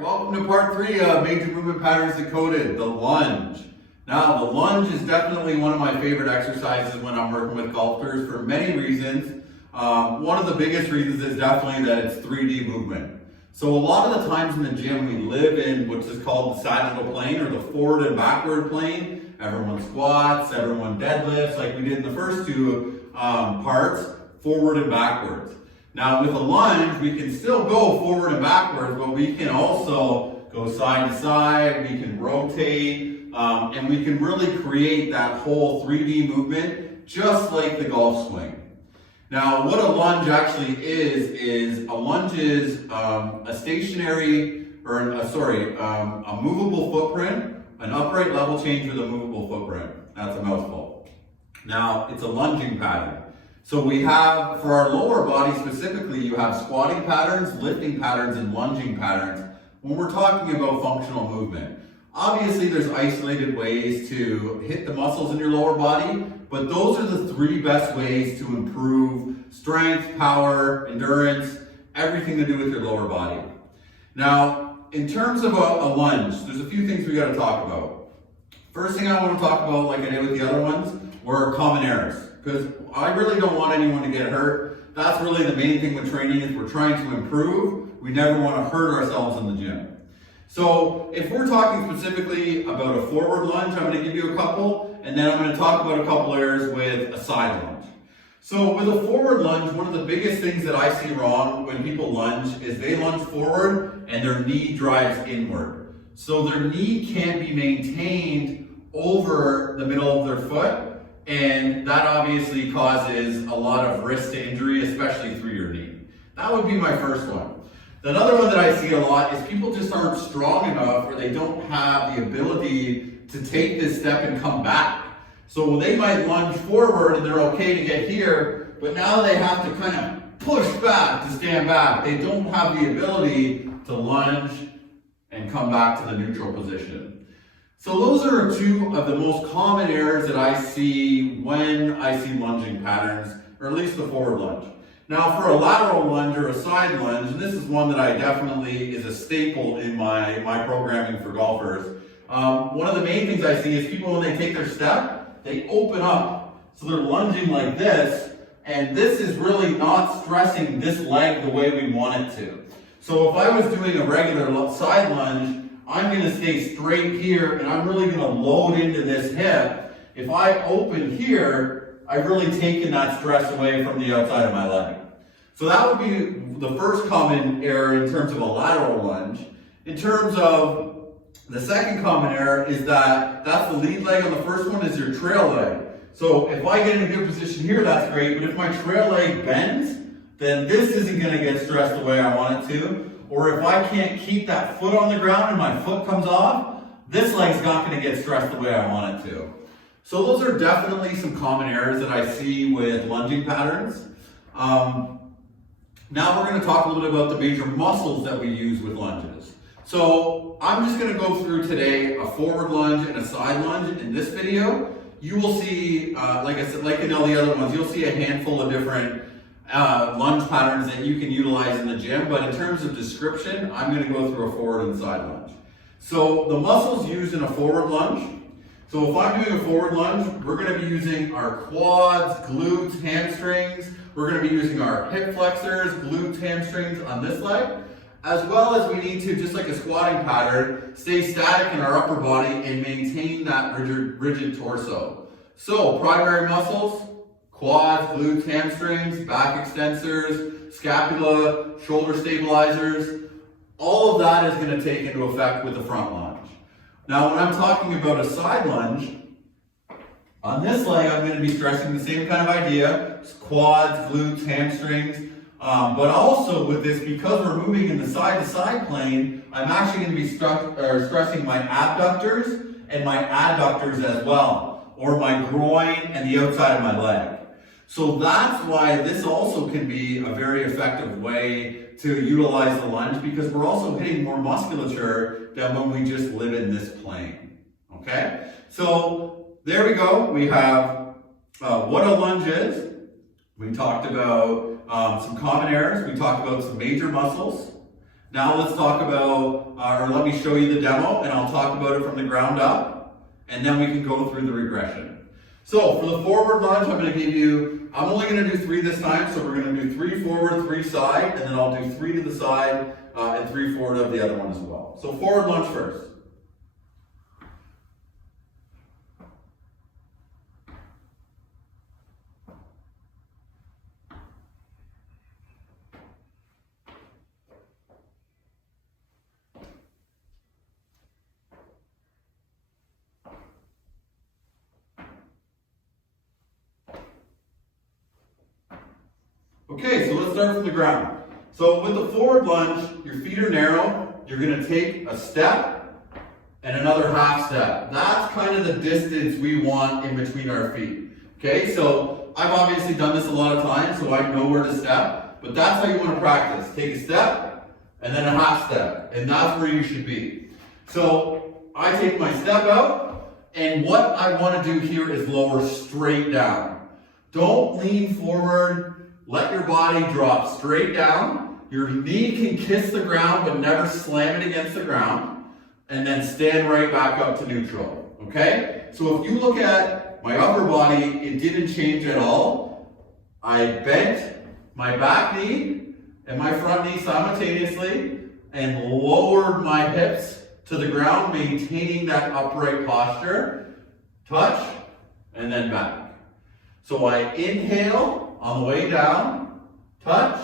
Welcome to part 3 of Major Movement Patterns Decoded, the lunge. Now, the lunge is definitely one of my favorite exercises when I'm working with golfers for many reasons. One of the biggest reasons is definitely that it's 3D movement. So a lot of the times in the gym, we live in what's just called the sagittal plane or the forward and backward plane. Everyone squats, everyone deadlifts, like we did in the first two parts, forward and backwards. Now with a lunge, we can still go forward and backwards, but we can also go side to side, we can rotate, and we can really create that whole 3D movement, just like the golf swing. Now what a lunge actually is a lunge is a stationary, a movable footprint, an upright level change with a movable footprint. That's a mouthful. Now it's a lunging pattern. So we have, for our lower body specifically, you have squatting patterns, lifting patterns, and lunging patterns when we're talking about functional movement. Obviously, there's isolated ways to hit the muscles in your lower body, but those are the 3 best ways to improve strength, power, endurance, everything to do with your lower body. Now, in terms of a lunge, there's a few things we got to talk about. First thing I want to talk about, like I did with the other ones, were common errors. Because I really don't want anyone to get hurt. That's really the main thing with training is we're trying to improve. We never want to hurt ourselves in the gym. So if we're talking specifically about a forward lunge, I'm going to give you a couple, and then I'm going to talk about a couple errors with a side lunge. So with a forward lunge, one of the biggest things that I see wrong when people lunge is they lunge forward and their knee drives inward. So their knee can't be maintained over the middle of their foot. And that obviously causes a lot of risk to injury, especially through your knee. That would be my first one. Another one that I see a lot is people just aren't strong enough or they don't have the ability to take this step and come back. So they might lunge forward and they're okay to get here, but now they have to kind of push back to stand back. They don't have the ability to lunge and come back to the neutral position. So those are 2 of the most common errors that I see when I see lunging patterns, or at least the forward lunge. Now for a lateral lunge or a side lunge, and this is one that I definitely is a staple in my programming for golfers. One of the main things I see is people when they take their step, they open up. So they're lunging like this, and this is really not stressing this leg the way we want it to. So if I was doing a regular side lunge, I'm going to stay straight here and I'm really going to load into this hip. If I open here, I've really taken that stress away from the outside of my leg. So that would be the first common error in terms of a lateral lunge. In terms of the second common error is that that's the lead leg on the first one is your trail leg. So if I get in a good position here, that's great. But if my trail leg bends, then this isn't going to get stressed the way I want it to. Or if I can't keep that foot on the ground and my foot comes off, this leg's not going to get stressed the way I want it to. So those are definitely some common errors that I see with lunging patterns. Now we're going to talk a little bit about the major muscles that we use with lunges. So I'm just going to go through today a forward lunge and a side lunge. In this video, you will see, like I said, like in all the other ones, you'll see a handful of different lunge patterns that you can utilize in the gym, but in terms of description, I'm going to go through a forward and side lunge. So the muscles used in a forward lunge. So if I'm doing a forward lunge, we're going to be using our quads, glutes, hamstrings. We're going to be using our hip flexors, glutes, hamstrings on this leg, as well as we need to, just like a squatting pattern, stay static in our upper body and maintain that rigid torso. So primary muscles, quads, glutes, hamstrings, back extensors, scapula, shoulder stabilizers, all of that is going to take into effect with the front lunge. Now when I'm talking about a side lunge, on this leg I'm going to be stressing the same kind of idea, quads, glutes, hamstrings, but also with this, because we're moving in the side-to-side plane, I'm actually going to be stressing my abductors and my adductors as well, or my groin and the outside of my leg. So that's why this also can be a very effective way to utilize the lunge, because we're also hitting more musculature than when we just live in this plane. Okay? So there we go. We have what a lunge is. We talked about some common errors. We talked about some major muscles. Now let's talk about, or let me show you the demo, and I'll talk about it from the ground up, and then we can go through the regression. So for the forward lunge, I'm only going to do 3 this time, so we're going to do 3 forward, 3 side, and then I'll do 3 to the side, and 3 forward of the other one as well. So forward lunge first. Okay, so let's start from the ground. So with the forward lunge, your feet are narrow. You're going to take a step and another half step. That's kind of the distance we want in between our feet. Okay, so I've obviously done this a lot of times, so I know where to step. But that's how you want to practice. Take a step and then a half step. And that's where you should be. So I take my step out, and what I want to do here is lower straight down. Don't lean forward. Let your body drop straight down. Your knee can kiss the ground, but never slam it against the ground. And then stand right back up to neutral. Okay? So if you look at my upper body, it didn't change at all. I bent my back knee and my front knee simultaneously and lowered my hips to the ground, maintaining that upright posture. Touch, and then back. So I inhale on the way down, touch,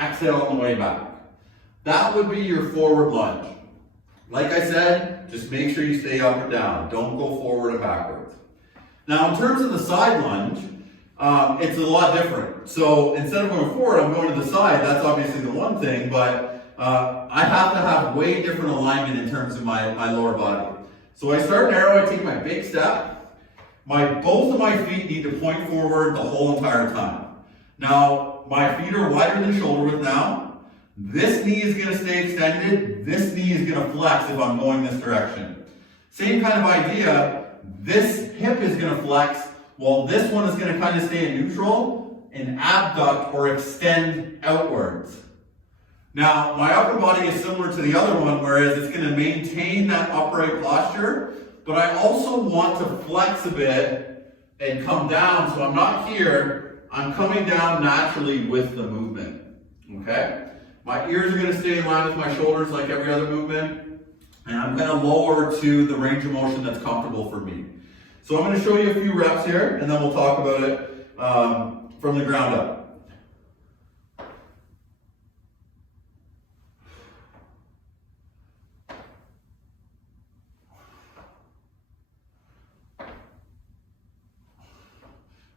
exhale on the way back. That would be your forward lunge. Like I said, just make sure you stay up and down. Don't go forward and backwards. Now in terms of the side lunge, it's a lot different. So instead of going forward, I'm going to the side. That's obviously the one thing, but I have to have way different alignment in terms of my lower body. So I start narrow, I take my big step. Both of my feet need to point forward the whole entire time. Now, my feet are wider than shoulder width now. This knee is going to stay extended. This knee is going to flex if I'm going this direction. Same kind of idea. This hip is going to flex while this one is going to kind of stay in neutral and abduct or extend outwards. Now, my upper body is similar to the other one, whereas it's going to maintain that upright posture, but I also want to flex a bit and come down, so I'm not here. I'm coming down naturally with the movement, okay? My ears are going to stay in line with my shoulders like every other movement, and I'm going to lower to the range of motion that's comfortable for me. So I'm going to show you a few reps here, and then we'll talk about it from the ground up.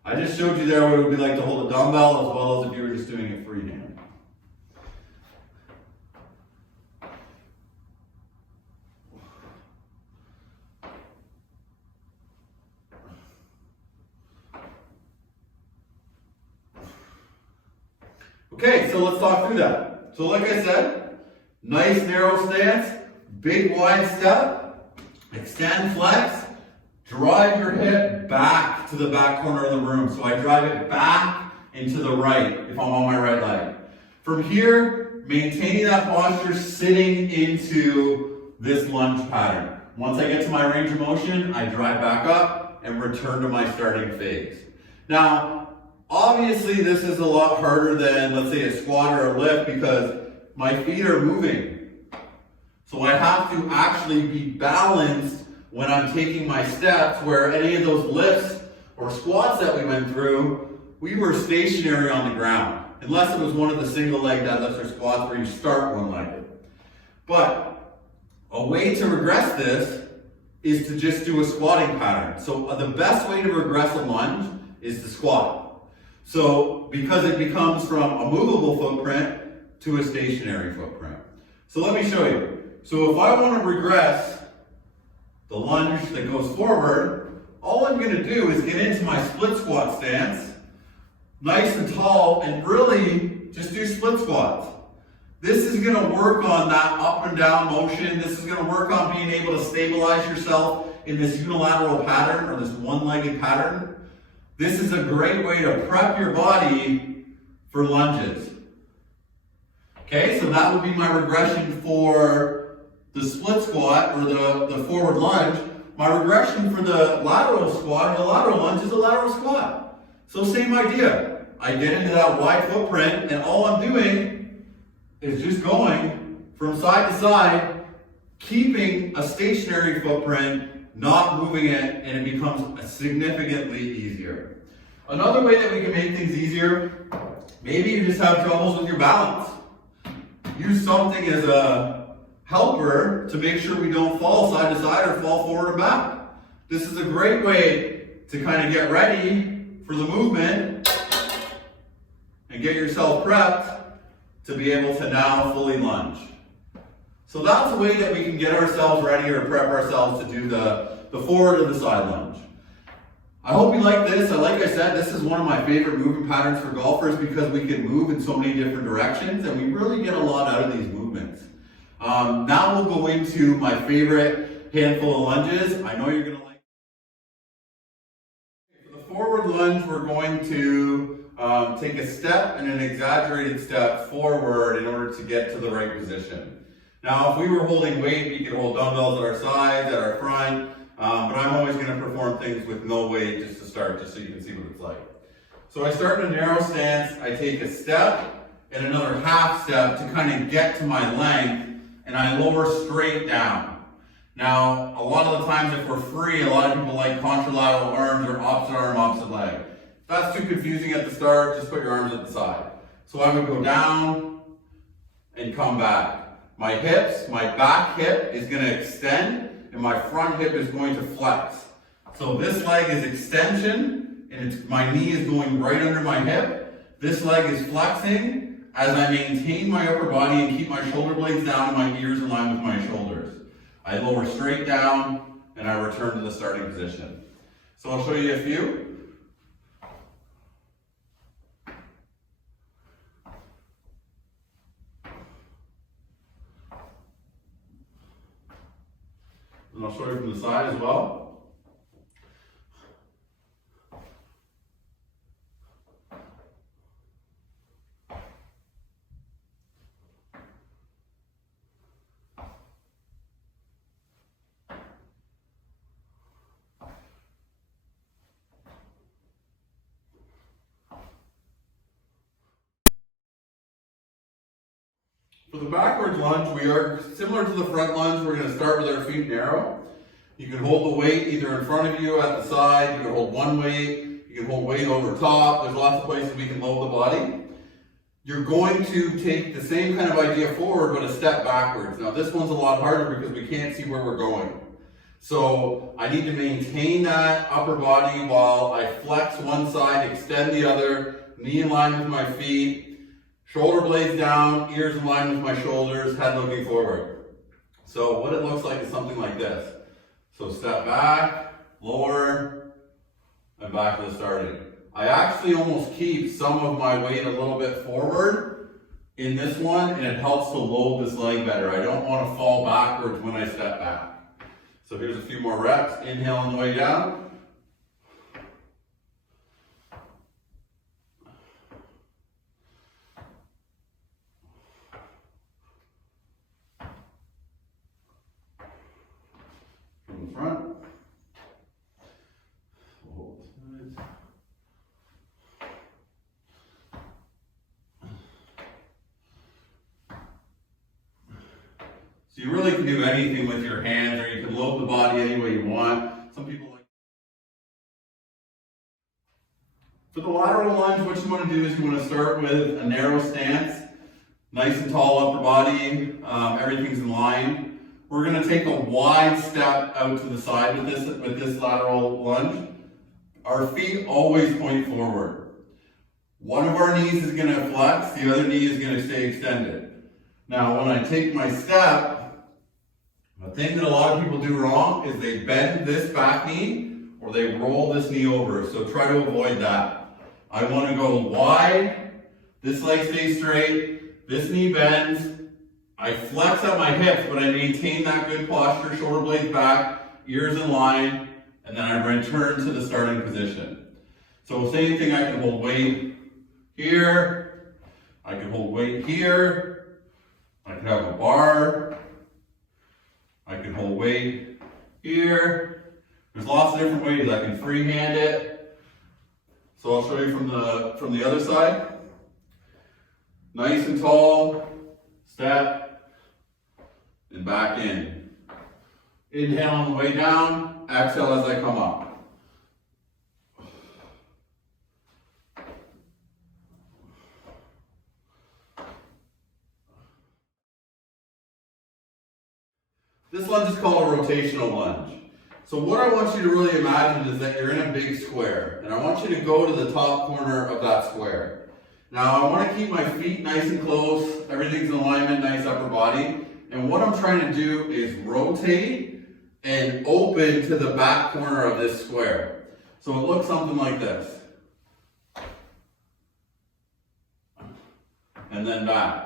I just showed you there what it would be like to hold a dumbbell as well as if you were just doing it freehand. Okay, so let's talk through that. So like I said, nice narrow stance, big wide step, extend, flex, drive your hip back to the back corner of the room. So I drive it back and to the right if I'm on my right leg. From here, maintaining that posture, sitting into this lunge pattern. Once I get to my range of motion, I drive back up and return to my starting phase. Now, obviously this is a lot harder than, let's say, a squat or a lift because my feet are moving. So I have to actually be balanced when I'm taking my steps, where any of those lifts or squats that we went through, we were stationary on the ground. Unless it was one of the single leg deadlifts or squats where you start one-legged. But a way to regress this is to just do a squatting pattern. So the best way to regress a lunge is to squat. So because it becomes from a movable footprint to a stationary footprint. So let me show you. So if I want to regress the lunge that goes forward, all I'm going to do is get into my split squat stance, nice and tall, and really just do split squats. This is going to work on that up and down motion. This is going to work on being able to stabilize yourself in this unilateral pattern or this one-legged pattern. This is a great way to prep your body for lunges. Okay, so that would be my regression for the split squat or the forward lunge. My regression for the lateral squat or the lateral lunge is a lateral squat. So same idea. I get into that wide footprint and all I'm doing is just going from side to side, keeping a stationary footprint, not moving it, and it becomes significantly easier. Another way that we can make things easier, maybe you just have troubles with your balance. Use something as a helper to make sure we don't fall side to side or fall forward and back. This is a great way to kind of get ready for the movement and get yourself prepped to be able to now fully lunge. So that's a way that we can get ourselves ready or prep ourselves to do the forward or the side lunge. I hope you like this. Like I said, this is one of my favorite movement patterns for golfers because we can move in so many different directions and we really get a lot out of these movements. Now we'll go into my favorite handful of lunges. I know you're going to like it. For the forward lunge, we're going to take a step and an exaggerated step forward in order to get to the right position. Now, if we were holding weight, we could hold dumbbells at our sides, at our front, but I'm always going to perform things with no weight just to start, just so you can see what it's like. So I start in a narrow stance, I take a step and another half step to kind of get to my length, and I lower straight down. Now, a lot of the times if we're free, a lot of people like contralateral arms or opposite arm, opposite leg. If that's too confusing at the start, just put your arms at the side. So I would go down and come back. My hips, my back hip is going to extend and my front hip is going to flex. So this leg is extension and my knee is going right under my hip. This leg is flexing as I maintain my upper body and keep my shoulder blades down and my ears in line with my shoulders. I lower straight down and I return to the starting position. So I'll show you a few. And I'll show you from the side as well. For the backwards lunge, we are similar to the front lunge. We're going to start with our feet narrow. You can hold the weight either in front of you, at the side. You can hold one weight. You can hold weight over top. There's lots of places we can load the body. You're going to take the same kind of idea forward, but a step backwards. Now this one's a lot harder because we can't see where we're going. So I need to maintain that upper body while I flex one side, extend the other, knee in line with my feet. Shoulder blades down, ears in line with my shoulders, head looking forward. So what it looks like is something like this. So step back, lower, and back to the starting. I actually almost keep some of my weight a little bit forward in this one, and it helps to load this leg better. I don't want to fall backwards when I step back. So here's a few more reps. Inhale on the way down. From the front. Hold sides. So you really can do anything with your hands, or you can load the body any way you want. Some people like. For the lateral lunge, what you want to do is you want to start with a narrow stance, nice and tall upper body, everything's in line. We're going to take a wide step out to the side with this lateral lunge. Our feet always point forward. One of our knees is going to flex, the other knee is going to stay extended. Now, when I take my step, the thing that a lot of people do wrong is they bend this back knee or they roll this knee over. So try to avoid that. I want to go wide, this leg stays straight, this knee bends. I flex at my hips, but I maintain that good posture, shoulder blades back, ears in line, and then I return to the starting position. So same thing, I can hold weight here, I can hold weight here, I can have a bar. I can hold weight here. There's lots of different ways. I can freehand it. So I'll show you from the other side. Nice and tall, step, and back in. Inhale on the way down, exhale as I come up. This lunge is called a rotational lunge. So what I want you to really imagine is that you're in a big square, and I want you to go to the top corner of that square. Now I want to keep my feet nice and close, everything's in alignment, nice upper body, and what I'm trying to do is rotate and open to the back corner of this square. So it looks something like this. And then back.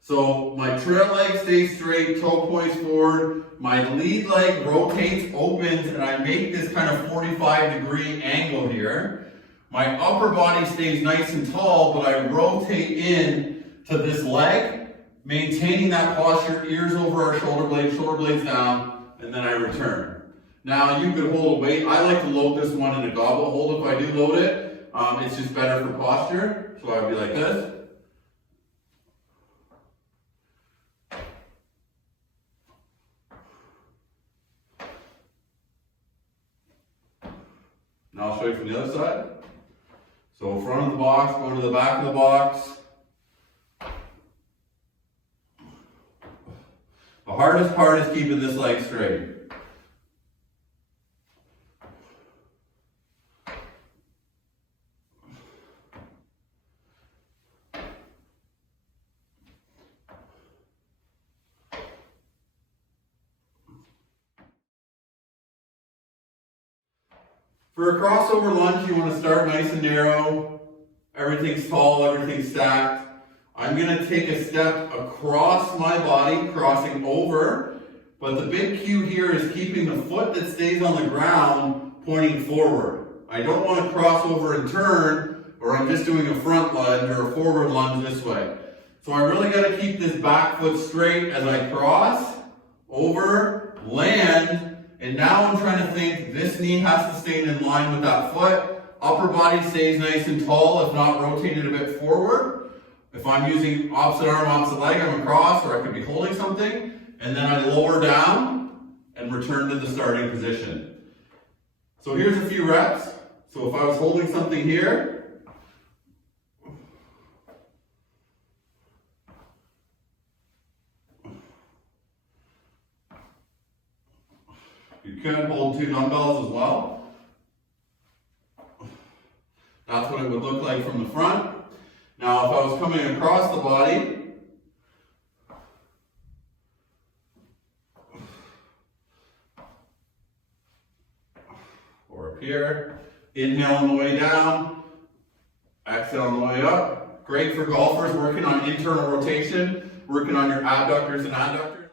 So my trail leg stays straight, toe points forward, my lead leg rotates, opens, and I make this kind of 45-degree angle here. My upper body stays nice and tall, but I rotate in to this leg, maintaining that posture, ears over our shoulder blades down, and then I return. Now you could hold a weight. I like to load this one in a goblet hold if I do load it. It's just better for posture. So I would be like this. Now I'll show you from the other side. So front of the box, going to the back of the box. The hardest part is keeping this leg straight. For a crossover lunge, you want to start nice and narrow. Everything's tall, everything's stacked. I'm going to take a step across my body, crossing over. But the big cue here is keeping the foot that stays on the ground pointing forward. I don't want to cross over and turn, or I'm just doing a front lunge or a forward lunge this way. So I really got to keep this back foot straight as I cross, over, land. And now I'm trying to think, this knee has to stay in line with that foot. Upper body stays nice and tall, if not rotated a bit forward. If I'm using opposite arm, opposite leg, I'm across, or I could be holding something. And then I lower down and return to the starting position. So here's a few reps. So if I was holding something here, you can hold 2 dumbbells as well. That's what it would look like from the front. Now, if I was coming across the body, or up here, inhale on the way down, exhale on the way up. Great for golfers working on internal rotation, working on your abductors and adductors.